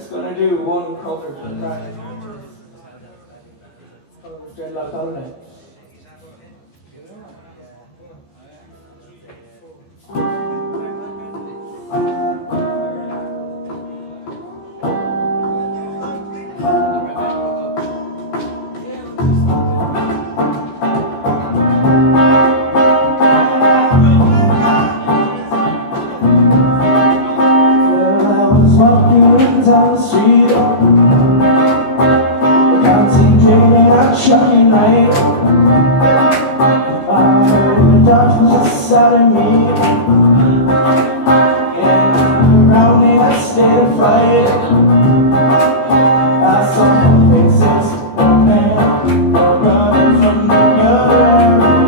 just gonna do one cover for Brian. Dreadlock Holiday. Down the street, concentrating on shocking night. I heard the darkness inside of me, and around me I stayed a fight. I saw faces, man, running from the gutter,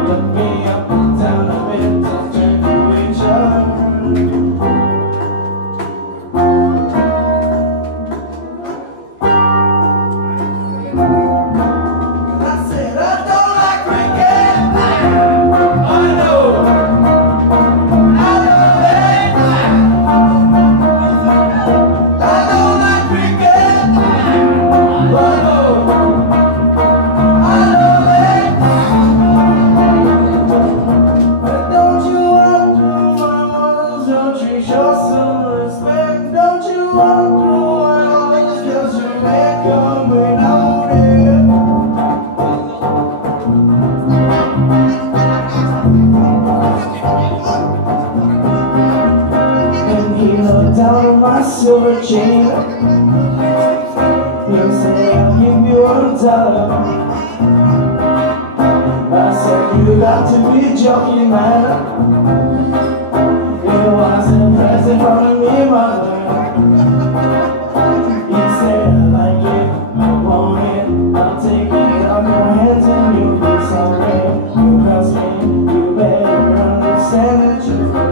looked me up and down a bit and turned to each other. Down on my silver chain, he said, I'll give you $1. I said, you got to be joking, man. It was a present from me, mother. He said, I like it, I want it, I'll take it off your hands and you'll be sorry. You trust me, you better understand that you're free.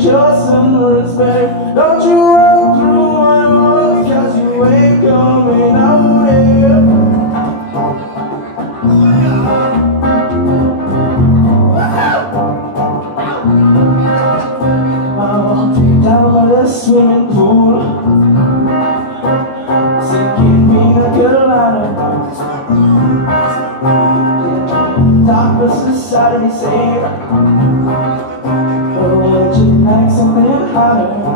Show some respect. Don't you run through my walls, 'cause you ain't coming out here. I walked you down by the swimming pool, sinking pina colada. Darkness society say, oh, would you like something hotter?